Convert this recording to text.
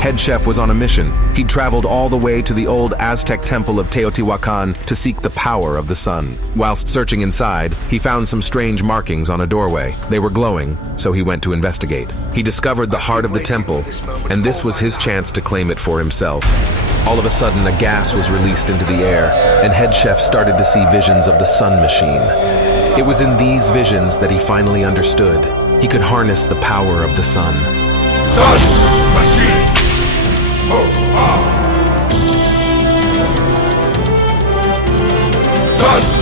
Head Chef was on a mission. He'd traveled all the way to the old Aztec temple of Teotihuacan to seek the power of the sun. Whilst searching inside, he found some strange markings on a doorway. They were glowing, so he went to investigate. He discovered the heart of the temple, and this was his chance to claim it for himself. All of a sudden, a gas was released into the air, and Head Chef started to see visions of the sun machine. It was in these visions that he finally understood. He could harness the power of the sun. Sun machine! Oh, ah! Sun